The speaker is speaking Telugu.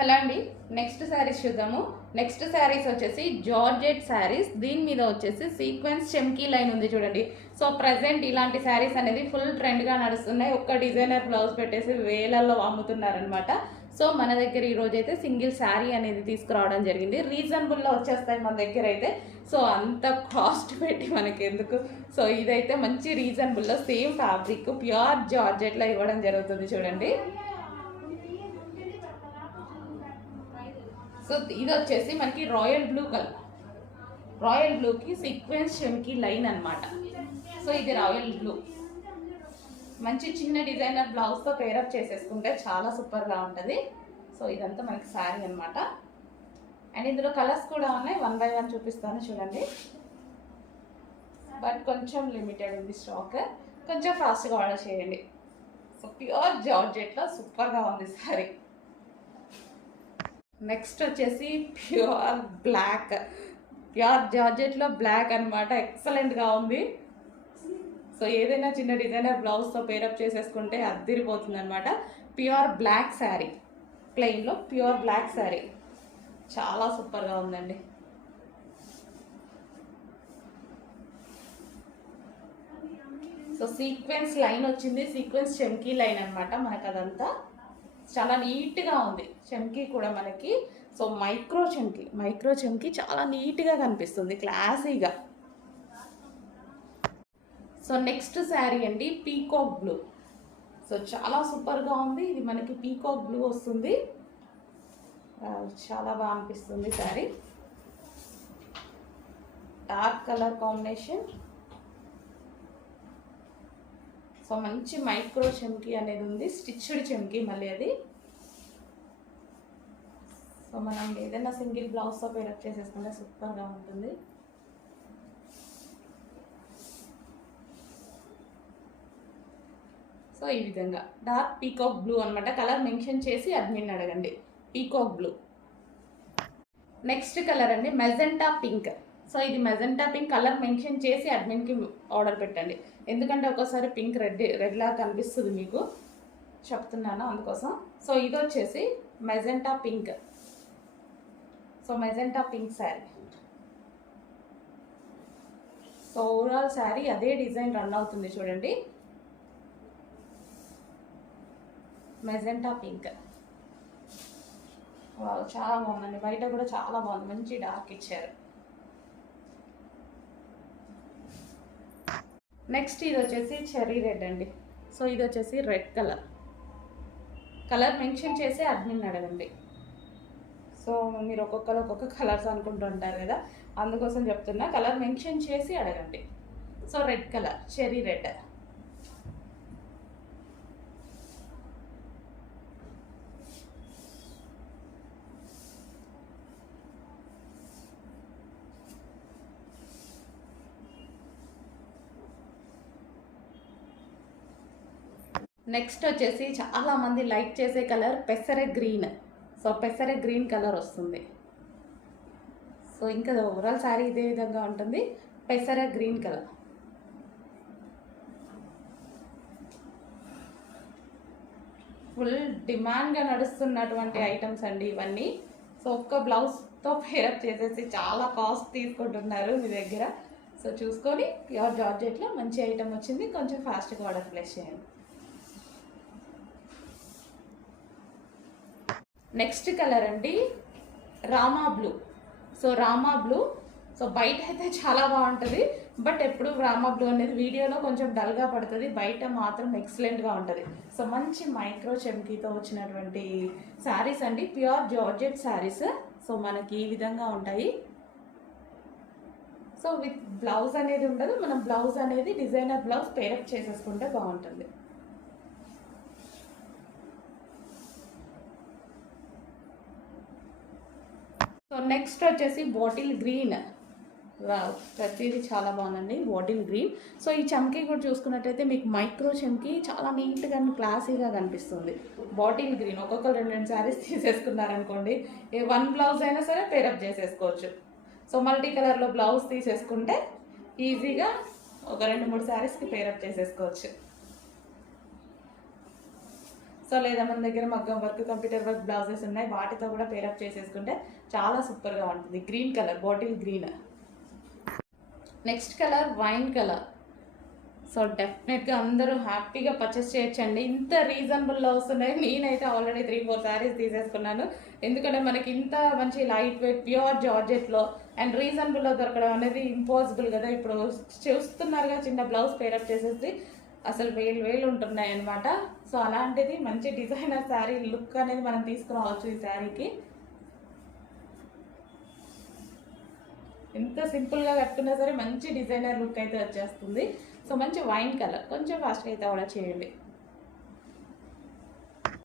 హలో అండి, నెక్స్ట్ శారీస్ చూద్దాము. నెక్స్ట్ శారీస్ వచ్చేసి జార్జెట్ శారీస్. దీని మీద వచ్చేసి సీక్వెన్స్ చెమ్కీ లైన్ ఉంది చూడండి. సో ప్రజెంట్ ఇలాంటి శారీస్ అనేది ఫుల్ ట్రెండ్గా నడుస్తున్నాయి. ఒక్క డిజైనర్ బ్లౌజ్ పెట్టేసి వేలల్లో అమ్ముతున్నారనమాట. సో మన దగ్గర ఈరోజు అయితే సింగిల్ శారీ అనేది తీసుకురావడం జరిగింది. రీజనబుల్లో వచ్చేస్తాయి మన దగ్గర అయితే. సో అంత కాస్ట్ పెట్టి మనకి ఎందుకు. సో ఇదైతే మంచి రీజనబుల్లో సేమ్ ఫ్యాబ్రిక్ ప్యూర్ జార్జెట్లో ఇవ్వడం జరుగుతుంది చూడండి. సో ఇది వచ్చేసి మనకి రాయల్ బ్లూ కలర్, రాయల్ బ్లూకి సీక్వెన్స్ చెమ్కీ లైన్ అనమాట. సో ఇది రాయల్ బ్లూ మంచి చిన్న డిజైనర్ బ్లౌజ్తో పేరప్ చేసేసుకుంటే చాలా సూపర్గా ఉంటుంది. సో ఇదంతా మనకి శారీ అనమాట. అండ్ ఇందులో కలర్స్ కూడా ఉన్నాయి, 1 by 1 చూపిస్తాను చూడండి. బట్ కొంచెం లిమిటెడ్ ఉంది స్టాక్, కొంచెం ఫాస్ట్గా ఆర్డర్ చేయండి. సో ప్యూర్ జార్జెట్లో సూపర్గా ఉంది శారీ. నెక్స్ట్ వచ్చేసి ప్యూర్ బ్లాక్, ప్యూర్ జార్జెట్లో బ్లాక్ అనమాట. ఎక్సలెంట్గా ఉంది. సో ఏదైనా చిన్న డిజైనర్ బ్లౌజ్తో పేరప్ చేసేసుకుంటే అద్దిరిపోతుంది అనమాట. ప్యూర్ బ్లాక్ శారీ, ప్లెయిన్లో ప్యూర్ బ్లాక్ శారీ చాలా సూపర్గా ఉందండి. సో సీక్వెన్స్ లైన్ వచ్చింది, సీక్వెన్స్ చెమ్కీ లైన్ అనమాట మనకు. అదంతా చాలా నీట్గా ఉంది. చెమ్కీ కూడా మనకి సో మైక్రో చెమ్కీ చాలా నీట్గా కనిపిస్తుంది, క్లాసీగా. సో నెక్స్ట్ శారీ అండి పీకాక్ బ్లూ. సో చాలా సూపర్గా ఉంది. ఇది మనకి పీకాక్ బ్లూ వస్తుంది, చాలా బాగా అనిపిస్తుంది sari. Dark colour combination. So మంచి మైక్రో చెమ్కీ అనేది ఉంది, స్టిచ్డ్ చెమ్కీ మళ్ళీ అది. సో మనం ఏదైనా సింగిల్ బ్లౌజ్తో పేరప్ చేసేసుకుంటే సూపర్గా ఉంటుంది. సో ఈ విధంగా డార్క్ పీకాక్ బ్లూ అనమాట. కలర్ మెన్షన్ చేసి అడ్మిన్ అడగండి. Peacock blue. నెక్స్ట్ కలర్ అండి మెజెంటా పింక్. సో ఇది మెజెంటా పింక్. కలర్ మెన్షన్ చేసి అడ్మిన్కి ఆర్డర్ పెట్టండి, ఎందుకంటే ఒక్కోసారి పింక్ రెడ్లా కనిపిస్తుంది మీకు, చెప్తున్నాను అందుకోసం. సో ఇది వచ్చేసి magenta pink. So magenta pink sari. So overall sari అదే డిజైన్ రన్ అవుతుంది చూడండి. మెజెంటా పింక్ చాలా బాగుందండి. బయట కూడా చాలా బాగుంది, మంచి డార్క్ ఇచ్చారు. నెక్స్ట్ ఇది వచ్చేసి చెర్రీ రెడ్ అండి. సో ఇది వచ్చేసి రెడ్ కలర్. కలర్ మెన్షన్ చేసి అడ్మిన్ అడగండి. సో మీరు ఒక్కొక్క కలర్స్ అనుకుంటుంటారు కదా, అందుకోసం చెప్తున్నా. కలర్ మెన్షన్ చేసి అడగండి. So red colour, cherry red. Next వచ్చేసి చాలామంది లైక్ చేసే కలర్ పెసర గ్రీన్. సో పెసర గ్రీన్ కలర్ వస్తుంది. సో ఇంకా ఓవరాల్ శారీ ఇదే విధంగా ఉంటుంది, పెసర గ్రీన్ కలర్. ఫుల్ డిమాండ్గా నడుస్తున్నటువంటి ఐటమ్స్ అండి ఇవన్నీ. సో ఒక్క బ్లౌజ్తో పేరప్ చేసేసి చాలా కాస్ట్ తీసుకుంటున్నారు మీ దగ్గర. సో చూసుకొని ప్యూర్ జార్జెట్లో మంచి ఐటమ్ వచ్చింది, కొంచెం ఫాస్ట్గా ఆర్డర్ ప్లేస్ చేయండి. నెక్స్ట్ కలర్ అండి Rama blue. So Rama blue. So బయట అయితే చాలా బాగుంటుంది, బట్ ఎప్పుడు రామా బ్లూ అనేది వీడియోలో కొంచెం డల్గా పడుతుంది, బయట మాత్రం ఎక్సలెంట్గా ఉంటుంది. సో మంచి మైక్రో చెమ్కీతో వచ్చినటువంటి శారీస్ అండి, ప్యూర్ జార్జెట్ శారీస్. సో మనకి ఈ విధంగా ఉంటాయి. సో విత్ బ్లౌజ్ అనేది ఉండదు, మనం బ్లౌజ్ అనేది డిజైనర్ బ్లౌజ్ పేరప్ చేసేసుకుంటే బాగుంటుంది. సో నెక్స్ట్ వచ్చేసి బాటిల్ గ్రీన్. ప్రతిదీ చాలా బాగుందండి, బాటిల్ గ్రీన్. సో ఈ చమ్కీ కూడా చూసుకున్నట్టయితే మీకు మైక్రో చమ్కీ చాలా నీట్గా క్లాసీగా కనిపిస్తుంది. Bottle green. ఒక్కొక్కరు 2 శారీస్ తీసేసుకున్నారనుకోండి, 1 బ్లౌజ్ అయినా సరే పేరప్ చేసేసుకోవచ్చు. సో మల్టీ కలర్లో బ్లౌజ్ తీసేసుకుంటే ఈజీగా ఒక 2-3 శారీస్కి పేరప్ చేసేసుకోవచ్చు. సో లేదా మన దగ్గర మగ్గం వర్క్ కంప్యూటర్ వర్క్ బ్లౌజెస్ ఉన్నాయి, వాటితో కూడా పేరప్ చేసేసుకుంటే చాలా సూపర్గా ఉంటుంది. Green colour, bottle green. Next colour wine colour. So డెఫినెట్గా అందరూ హ్యాపీగా పర్చేస్ చేయొచ్చండి. ఇంత రీజనబుల్లో వస్తున్నాయి. నేనైతే ఆల్రెడీ 3-4 శారీస్ తీసేసుకున్నాను. ఎందుకంటే మనకి ఇంత మంచి లైట్ వెయిట్ ప్యూర్ జార్జెట్లో అండ్ రీజనబుల్లో దొరకడం అనేది ఇంపాసిబుల్ కదా. ఇప్పుడు చూస్తున్నారుగా చిన్న బ్లౌజ్ పేరప్ చేసేసి అసలు వేలు ఉంటున్నాయి అనమాట. సో అలాంటిది మంచి డిజైనర్ శారీ లుక్ అనేది మనం తీసుకురావచ్చు ఈ శారీకి. ఎంత సింపుల్గా కట్టుకున్నా సరే మంచి డిజైనర్ లుక్ అయితే వచ్చేస్తుంది. సో మంచి వైన్ కలర్, కొంచెం ఫాస్ట్గా అయితే ఆర్డర్ చేయండి.